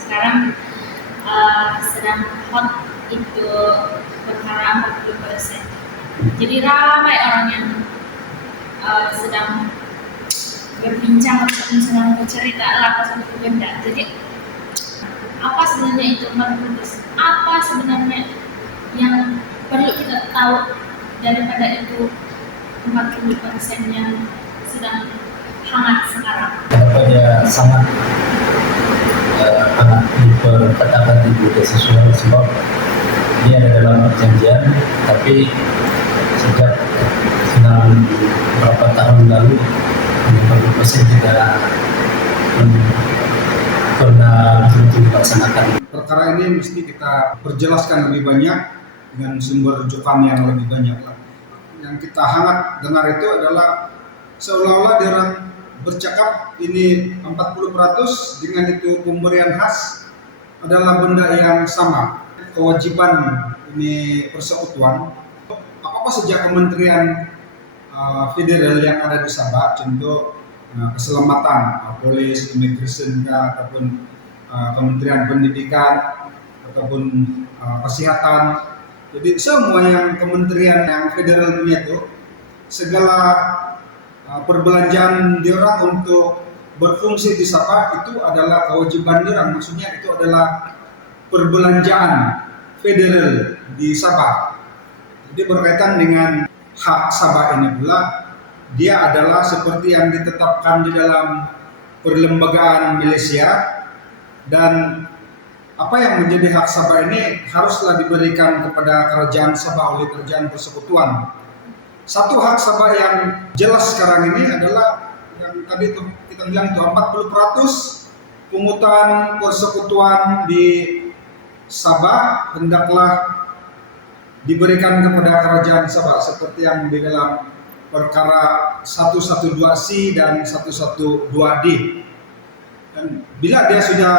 Sekarang sedang hot itu perkara 40%. Jadi ramai orang yang sedang berbincang ataupun sedang bercerita lah satu benda. Jadi apa sebenarnya itu 40%? Apa sebenarnya yang perlu kita tahu daripada itu 40% yang sedang hangat sekarang? Dia sangat hangat diperkatakan di media sosial sebab ini ada dalam perjanjian, tapi sejak beberapa tahun lalu 40% tidak pernah betul-betul dilaksanakan. Perkara ini mesti kita perjelaskan lebih banyak dengan sumber rujukan yang lebih banyak. Yang kita hangat dengar itu adalah seolah-olah dia orang bercakap ini 40% dengan itu pemberian khas adalah benda yang sama. Kewajiban ini persekutuan, apa saja kementerian federal yang ada di Sabah, contoh keselamatan, polis, immigration, ataupun kementerian pendidikan, ataupun kesehatan. Jadi semua yang kementerian yang federal punya itu, segala perbelanjaan diorang untuk berfungsi di Sabah itu adalah kewajiban diorang. Maksudnya itu adalah perbelanjaan federal di Sabah. Jadi berkaitan dengan hak Sabah ini pula, dia adalah seperti yang ditetapkan di dalam perlembagaan Malaysia, dan apa yang menjadi hak Sabah ini haruslah diberikan kepada kerajaan Sabah oleh kerajaan persekutuan. Satu hak Sabah yang jelas sekarang ini adalah yang tadi itu kita bilang itu 40% pungutan persekutuan di Sabah hendaklah diberikan kepada kerajaan Sabah seperti yang di dalam perkara 112C dan 112D. Dan bila dia sudah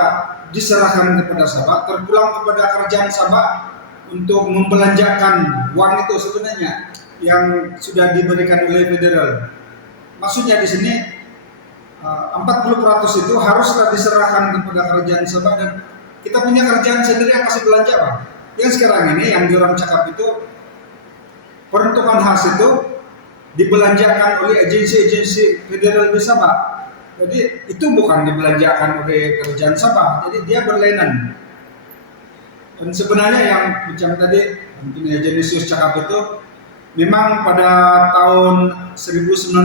diserahkan kepada Sabah, terpulang kepada kerajaan Sabah untuk membelanjakan uang itu sebenarnya yang sudah diberikan oleh federal. Maksudnya di sini 40% itu haruslah diserahkan kepada kerajaan Sabah, dan kita punya kerajaan sendiri yang kasih belanja, Pak. Yang sekarang ini yang diorang cakap itu peruntukan khas itu dibelanjakan oleh agensi-agensi federal di Sabah. Jadi itu bukan dibelanjakan oleh kerajaan Sabah, jadi dia berlainan. Dan sebenarnya yang macam tadi mungkin Jenisius cakap itu, memang pada tahun 1965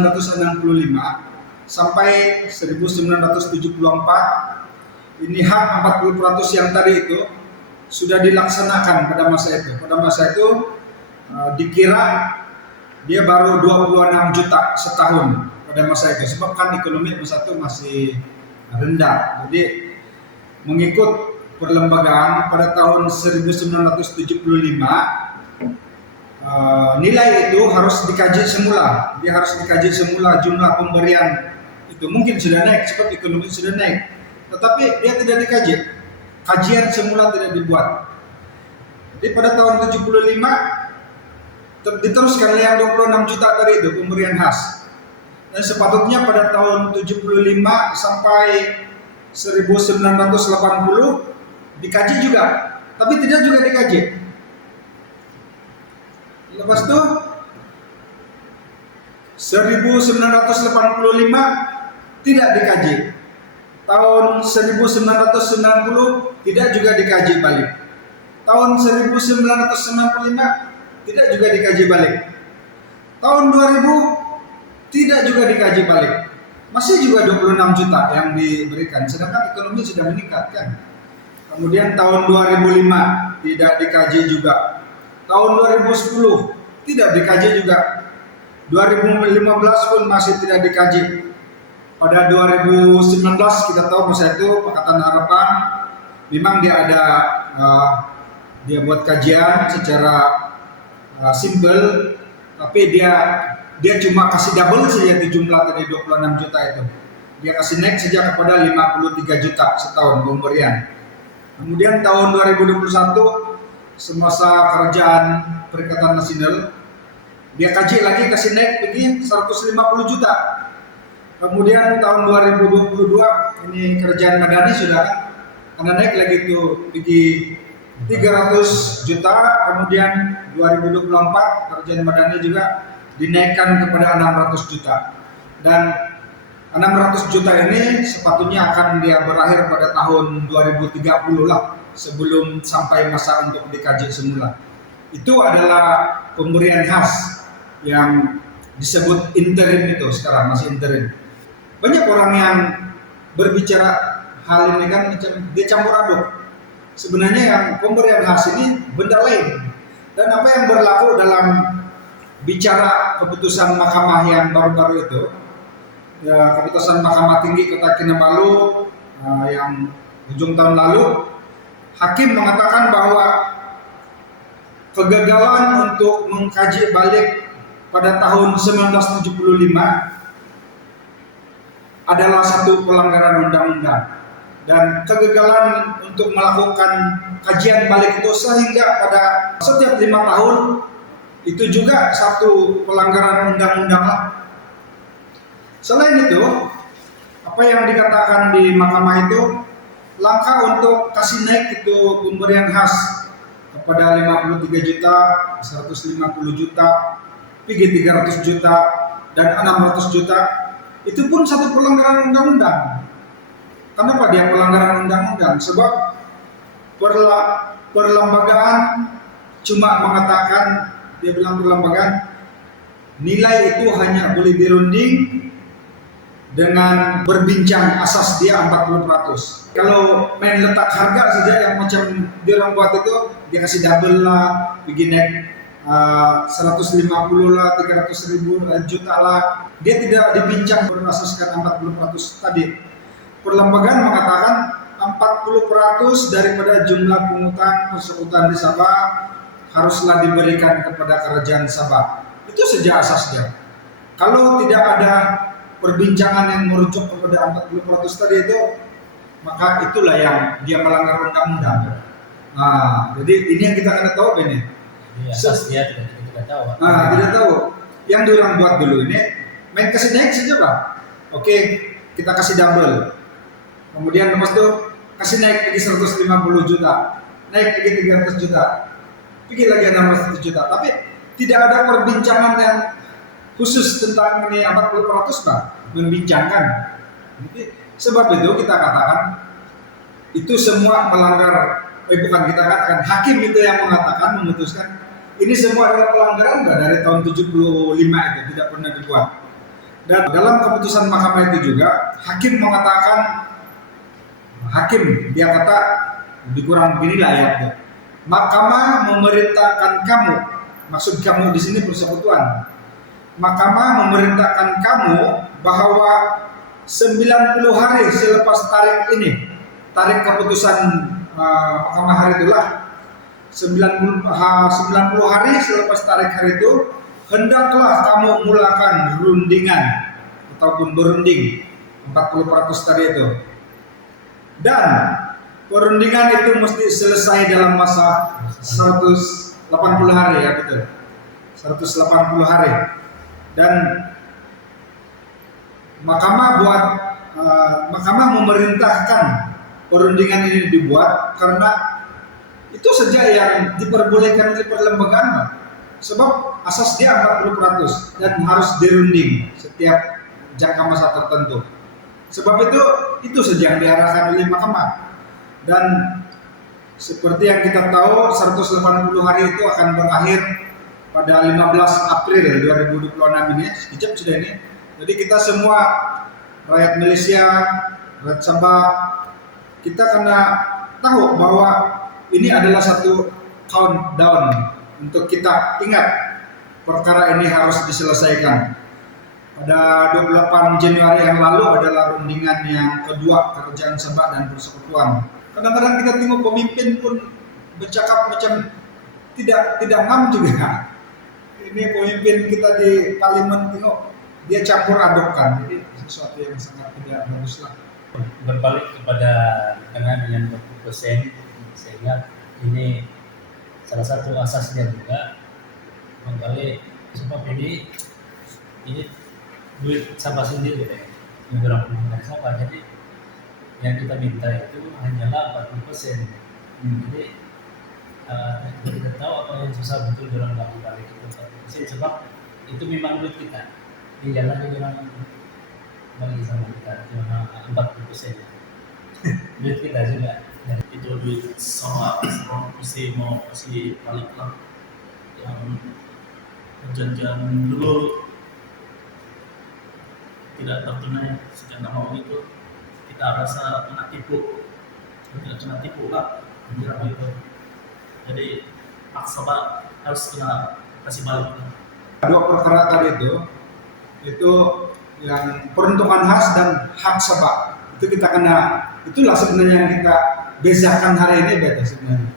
sampai 1974 ini hak 40% yang tadi itu sudah dilaksanakan pada masa itu. Pada masa itu dikira dia baru 26 juta setahun pada masa itu, sebab kan ekonomi masa itu masih rendah. Jadi mengikut perlembagaan pada tahun 1975 nilai itu harus dikaji semula. Dia harus dikaji semula jumlah pemberian itu. Mungkin sudah naik sebab ekonomi sudah naik, tetapi dia tidak dikaji. Kajian semula tidak dibuat. Jadi pada tahun 75 diteruskan yang 26 juta tadi itu pemberian khas. Dan sepatutnya pada tahun 75 sampai 1980 dikaji juga, tapi tidak juga dikaji. Lepas itu 1985 tidak dikaji. Tahun 1990 tidak juga dikaji balik. Tahun 1995 tidak juga dikaji balik. Tahun 2000 tidak juga dikaji balik. Masih juga 26 juta yang diberikan, sedangkan ekonomi sudah meningkat kan. Kemudian tahun 2005 tidak dikaji juga. Tahun 2010 tidak dikaji juga. 2015 pun masih tidak dikaji. Pada 2019 kita tahu masa itu Pakatan Harapan memang dia ada dia buat kajian secara simple, tapi dia cuma kasih double saja di jumlah tadi 26 juta itu. Dia kasih naik saja kepada 53 juta setahun pemberian. Kemudian tahun 2021 semasa kerajaan Perikatan Nasional dia kaji lagi kasih naik pergi 150 juta. Kemudian tahun 2022 ini kerajaan Madani sudah karena naik lagi tuh pergi 300 juta, kemudian 2024 Kerjaan Madani juga dinaikkan kepada 600 juta. Dan 600 juta ini sepatutnya akan dia berakhir pada tahun 2030 lah, sebelum sampai masa untuk dikaji semula. Itu adalah pemberian khas yang disebut interim, itu sekarang masih interim. Banyak orang yang berbicara hal ini kan dia campur aduk. Sebenarnya yang pemberian khas ini benda lain. Dan apa yang berlaku dalam bicara keputusan mahkamah yang baru-baru itu, ya, keputusan Mahkamah Tinggi Kota Kinabalu yang ujung tahun lalu, hakim mengatakan bahwa kegagalan untuk mengkaji balik pada tahun 1975 adalah satu pelanggaran undang-undang, dan kegagalan untuk melakukan kajian balik itu sehingga pada setiap 5 tahun itu juga satu pelanggaran undang-undang lah. Selain itu, apa yang dikatakan di mahkamah itu, langkah untuk kasih naik itu pemberian khas kepada 53 juta, 150 juta, pergi 300 juta, dan 600 juta, itu pun satu pelanggaran undang-undang. Kenapa dia pelanggaran undang-undang? Sebab perlembagaan cuma mengatakan, dia bilang perlembagaan, nilai itu hanya boleh dirunding dengan berbincang asas dia 40%. Kalau main letak harga saja yang macam dia orang buat itu, dia kasih double lah, bikin naik 150 lah, 300 ribu juta lah. Dia tidak dibincang berasaskan 40% tadi. Perlembagaan mengatakan 40% daripada jumlah pungutan persekutuan di Sabah haruslah diberikan kepada kerajaan Sabah. Itu saja asasnya. Kalau tidak ada perbincangan yang merujuk kepada 40% tadi itu, maka itulah yang dia melanggar undang-undang. Nah, jadi ini yang kita akan tahu ini. Asas dia tidak tahu. Tidak tahu. Yang diorang buat dulu ini main kasih naik saja Pak. Oke, kita kasih double. Kemudian lepas itu kasih naik lagi 150 juta, naik lagi 300 juta, pergi lagi 600 juta. Tapi tidak ada perbincangan yang khusus tentang ini 40% Pak, membincangkan. Jadi, sebab itu kita katakan itu semua melanggar. Bukan kita katakan, hakim itu yang mengatakan, memutuskan ini semua adalah pelanggaran dari tahun 75 itu tidak pernah dibuat. Dan dalam keputusan mahkamah itu juga hakim mengatakan, dia kata dikurang beginilah ayatnya. Mahkamah memerintahkan kamu, maksud kamu di sini persekutuan. Mahkamah memerintahkan kamu bahwa 90 hari selepas tarik keputusan mahkamah hari itulah, 90 hari selepas tarik hari itu, hendaklah kamu mulakan rundingan ataupun berunding 40% tadi itu. Dan perundingan itu mesti selesai dalam masa 180 hari, ya betul. 180 hari. Dan mahkamah memerintahkan perundingan ini dibuat karena itu saja yang diperbolehkan oleh perlembagaan. Sebab asas dia 40% dan harus dirunding setiap jangka masa tertentu. Sebab itu saja yang diarahkan oleh mahkamah. Dan seperti yang kita tahu, 180 hari itu akan berakhir pada 15 April 2026 ini, sekejap sudah ini. Jadi kita semua rakyat Malaysia, rakyat Sabah, kita kena tahu bahwa ini adalah satu countdown untuk kita ingat perkara ini harus diselesaikan. Pada 28 Januari yang lalu adalah rundingan yang kedua kerajaan Sabah dan persekutuan. Kadang-kadang kita tengok pemimpin pun bercakap macam tidak ngam juga. Ini pemimpin kita di parlimen tengok dia campur adukkan, jadi sesuatu yang sangat tidak baguslah. Berbalik kepada dengan 20%, sehingga ini salah satu asasnya juga mengkali sebab ini duit Sabah sendiri deh, beberapa dari Sabah. Jadi yang kita minta itu hanyalah 40%. Jadi kita tahu apa yang susah betul dalam melakukan itu 40%, sebab itu memang duit kita. Di jalan itu orang bagi sama kita cuma 40%. Duit kita juga. Itu duit sama mesti mau kasih balik lah. Yang perjanjian dulu tidak tertunai sekian lama itu, kita rasa kena tipu, tidak kena tipu lah berapa itu. Jadi paksa Pak harus kena kasih balik lah. Dua perkara tadi itu yang peruntukan khas dan hak sabak itu kita kena, itulah sebenarnya yang kita bezakan hari ini beda sebenarnya.